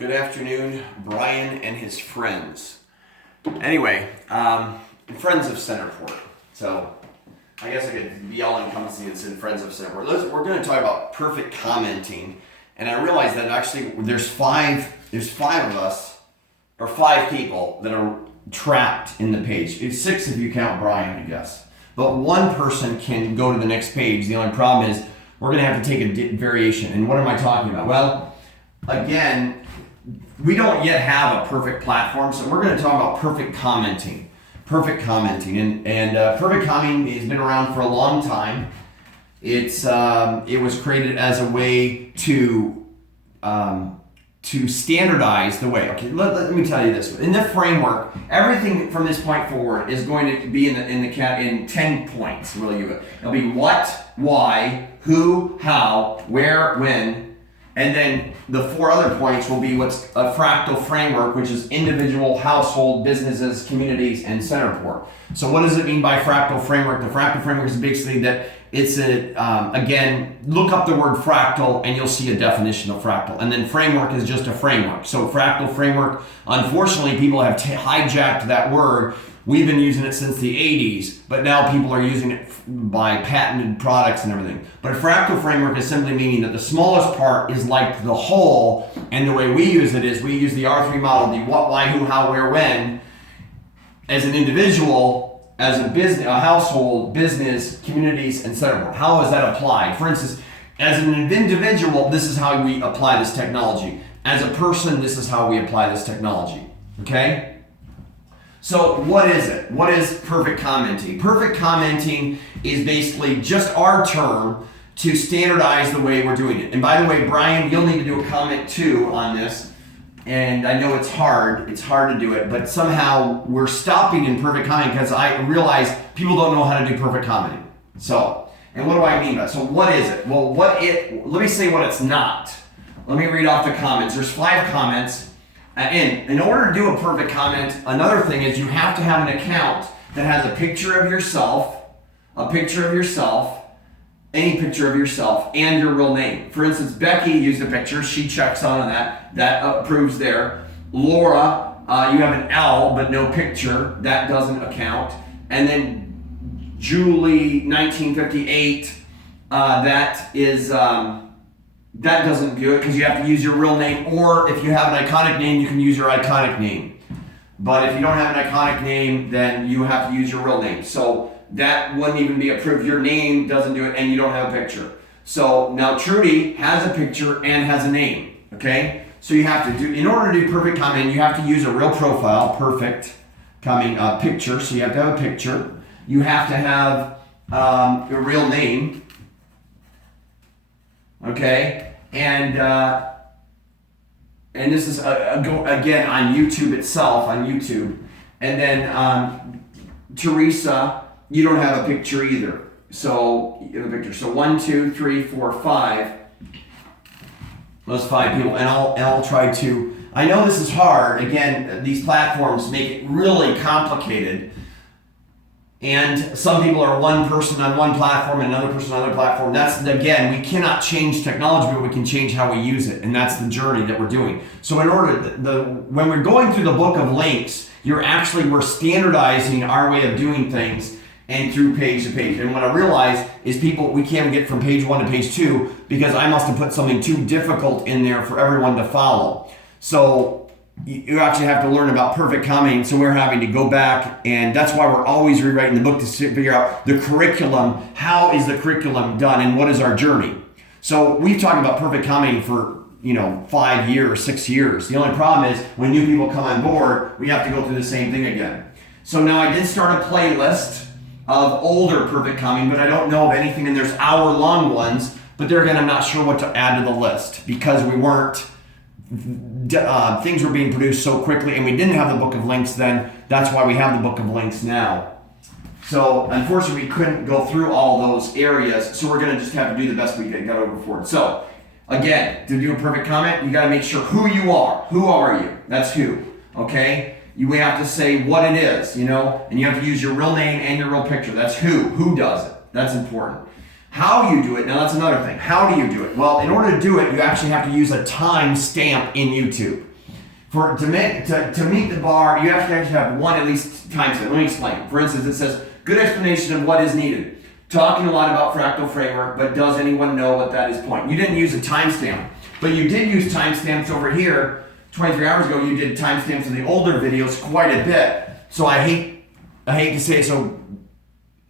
Good afternoon, Brian and his friends. Anyway, friends of CentrePort. So I guess I could be all encompassing and say friends of CentrePort. We're going to talk about perfect commenting, and I realized that actually there's five of us, or five people that are trapped in the page. It's six if you count Brian, I guess. But one person can go to the next page. The only problem is we're going to have to take a variation. And what am I talking about? Well, again, we don't yet have a perfect platform, so we're going to talk about perfect commenting. Perfect commenting, and perfect commenting has been around for a long time. It was created as a way to standardize the way. Okay, let me tell you this. In the framework, everything from this point forward is going to be in 10 points. It'll be what, why, who, how, where, when. And then the four other points will be what's a fractal framework, which is individual, household, businesses, communities, and CentrePort. So what does it mean by fractal framework? The fractal framework is basically that it's again, look up the word fractal and you'll see a definition of fractal. And then framework is just a framework. So fractal framework, unfortunately, people have hijacked that word. We've been using it since the 80s, but now people are using it by patented products and everything. But a fractal framework is simply meaning that the smallest part is like the whole, and the way we use it is we use the R3 model, the what, why, who, how, where, when, as an individual, as a business, a household, business, communities, and CentrePort. How is that applied? For instance, as an individual, this is how we apply this technology. As a person, this is how we apply this technology. Okay? So what is it? What is perfect commenting? Perfect commenting is basically just our term to standardize the way we're doing it. And by the way, Brian, you'll need to do a comment too on this. And I know it's hard to do it, but somehow we're stopping in perfect commenting because I realize people don't know how to do perfect commenting. So, and what do I mean by that? So what is it? Well, let me say what it's not. Let me read off the comments. There's 5 comments. And in order to do a perfect comment, another thing is you have to have an account that has a picture of yourself, any picture of yourself, and your real name. For instance, Becky used a picture. She checks on that. That approves there. Laura, you have an L but no picture. That doesn't account. And then Julie, 1958, that is... that doesn't do it because you have to use your real name, or if you have an iconic name, you can use your iconic name. But if you don't have an iconic name, then you have to use your real name. So that wouldn't even be approved. Your name doesn't do it, and you don't have a picture. So now Trudy has a picture and has a name, okay? So you have to do, in order to do perfect commenting, you have to use a real profile, perfect picture. So you have to have a picture. You have to have your real name. Okay, and this is again on YouTube itself, and then Teresa, you don't have a picture either. So you have a picture. So 1, 2, 3, 4, 5. Those 5 people, and I'll try to. I know this is hard. Again, these platforms make it really complicated. And some people are one person on one platform and another person on another platform. That's, again, we cannot change technology, but we can change how we use it. And that's the journey that we're doing. So in order, when we're going through the book of links, we're standardizing our way of doing things and through page to page. And what I realize is we can't get from page 1 to page 2 because I must have put something too difficult in there for everyone to follow. So you actually have to learn about perfect commenting, so we're having to go back, and that's why we're always rewriting the book to figure out the curriculum. How is the curriculum done, and what is our journey? So we've talked about perfect commenting for 5 years, 6 years. The only problem is when new people come on board, we have to go through the same thing again. So now I did start a playlist of older perfect commenting, but I don't know of anything, and there's hour-long ones, but there again, I'm not sure what to add to the list because we weren't. Things were being produced so quickly, and we didn't have the book of links then. That's why we have the book of links now. So unfortunately, we couldn't go through all those areas, so we're going to just have to do the best we got over forward. So again, to do a perfect comment, you got to make sure who you are. Who are you? That's who. Okay? You have to say what it is, and you have to use your real name and your real picture. That's who. Who does it? That's important. How you do it, now that's another thing. How do you do it? Well, in order to do it, you actually have to use a time stamp in YouTube. to meet the bar, you have to actually have one at least timestamp. Let me explain. For instance, it says, good explanation of what is needed. Talking a lot about fractal framework, but does anyone know what that is point? You didn't use a timestamp, but you did use timestamps over here. 23 hours ago, you did timestamps in the older videos quite a bit. So I hate to say it, so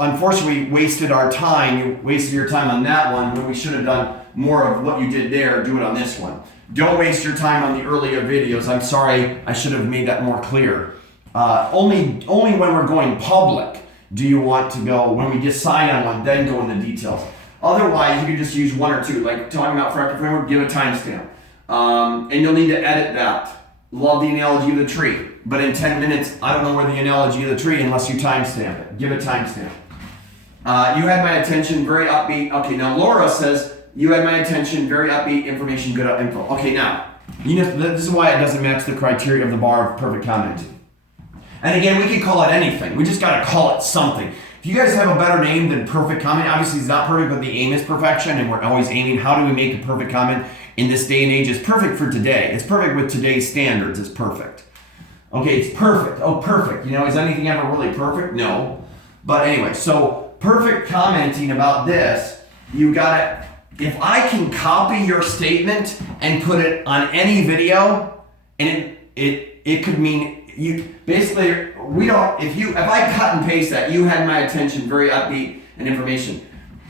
unfortunately we wasted our time. You wasted your time on that one when we should have done more of what you did there. Do it on this one. Don't waste your time on the earlier videos. I'm sorry, I should have made that more clear. Only when we're going public do you want to go, when we decide on one, then go into details. Otherwise, you can just use one or two, like talking about fractal framework, give a timestamp. And you'll need to edit that. Love the analogy of the tree, but in 10 minutes, I don't know where the analogy of the tree unless you timestamp it. Give a timestamp. You had my attention, very upbeat. Okay, now Laura says, you had my attention, very upbeat, information, good info. Okay, now, this is why it doesn't match the criteria of the bar of perfect commenting. And again, we can call it anything. We just got to call it something. If you guys have a better name than perfect comment, obviously it's not perfect, but the aim is perfection, and we're always aiming, how do we make a perfect comment in this day and age? It's perfect for today. It's perfect with today's standards. It's perfect. Okay, it's perfect. Oh, perfect. Is anything ever really perfect? No. But anyway, so perfect commenting about this, you got it. If I can copy your statement and put it on any video, and it could mean you basically if I cut and paste that, you had my attention, very upbeat and information.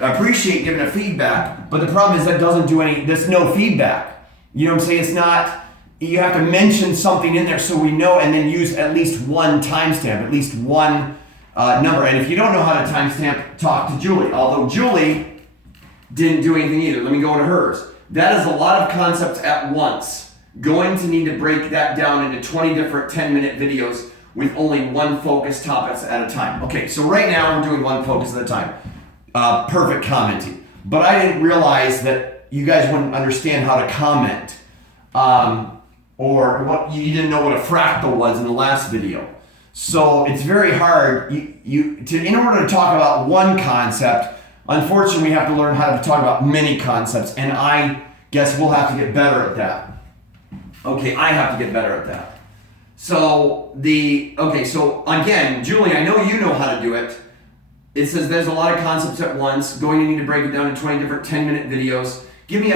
I appreciate giving a feedback, but the problem is that doesn't do there's no feedback. You know what I'm saying? It's not, you have to mention something in there so we know, and then use at least one timestamp, at least one number. And if you don't know how to timestamp, talk to Julie. Although Julie didn't do anything either. Let me go to hers. That is a lot of concepts at once. Going to need to break that down into 20 different 10-minute videos with only one focus topics at a time. Okay, so right now we're doing one focus at a time. Perfect commenting. But I didn't realize that you guys wouldn't understand how to comment. Or you didn't know what a fractal was in the last video. So it's very hard. In order to talk about one concept, unfortunately, we have to learn how to talk about many concepts, and I guess we'll have to get better at that. Okay, I have to get better at that. So again, Julie, I know you know how to do it. It says there's a lot of concepts at once. Going to need to break it down in 20 different 10-minute videos. Give me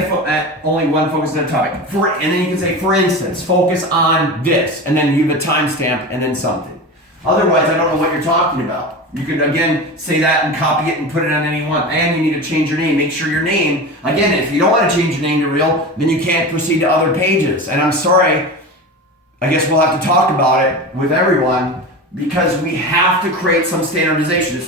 only one focus on a topic. And then you can say, for instance, focus on this, and then you have a timestamp and then something. Otherwise, I don't know what you're talking about. You could, again, say that and copy it and put it on any one. And you need to change your name. Make sure your name, again, if you don't want to change your name to real, then you can't proceed to other pages. And I'm sorry, I guess we'll have to talk about it with everyone because we have to create some standardization.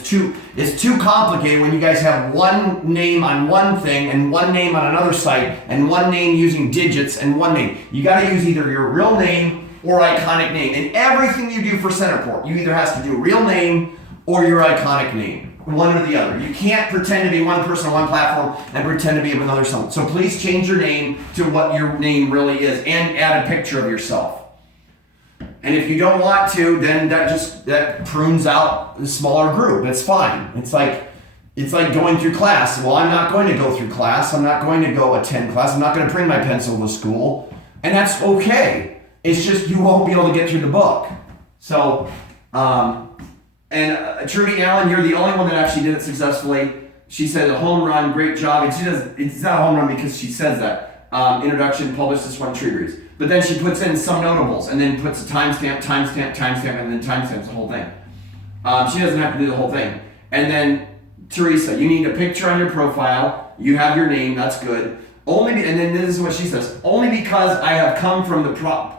It's too complicated when you guys have one name on one thing and one name on another site and one name using digits and one name. You got to use either your real name or iconic name. And everything you do for CentrePort, you either has to do real name or your iconic name, one or the other. You can't pretend to be one person on one platform and pretend to be another someone. So please change your name to what your name really is and add a picture of yourself. And if you don't want to, then that prunes out the smaller group. That's fine. It's like going through class. Well, I'm not going to go through class. I'm not going to go attend class. I'm not going to bring my pencil to school. And that's okay. It's just you won't be able to get through the book. So, Trudy Allen, you're the only one that actually did it successfully. She said a home run, great job. And it's not a home run because she says that. Introduction, publish this one, Treebreeze. But then she puts in some notables and then puts a timestamp, and then timestamps the whole thing. She doesn't have to do the whole thing. And then Teresa, you need a picture on your profile. You have your name, that's good. And then this is what she says. Only because I have come from the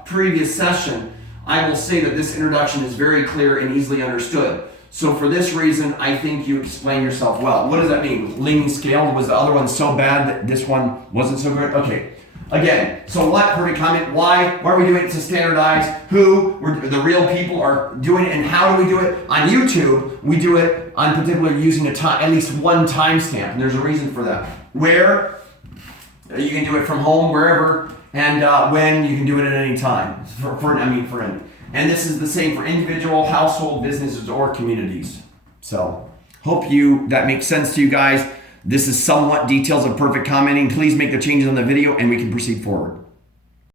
previous session, I will say that this introduction is very clear and easily understood. So for this reason, I think you explain yourself well. What does that mean? Leaning scale, was the other one so bad that this one wasn't so good? Okay. Again, so what? Perfect comment. Why? Why are we doing it to standardize? The real people are doing it, and how do we do it? On YouTube, we do it on particularly using at least one timestamp, and there's a reason for that. Where? You can do it from home, wherever, and when you can do it at any time. For any. And this is the same for individual, household, businesses, or communities. So, hope that makes sense to you guys. This is somewhat details of perfect commenting. Please make the changes on the video and we can proceed forward.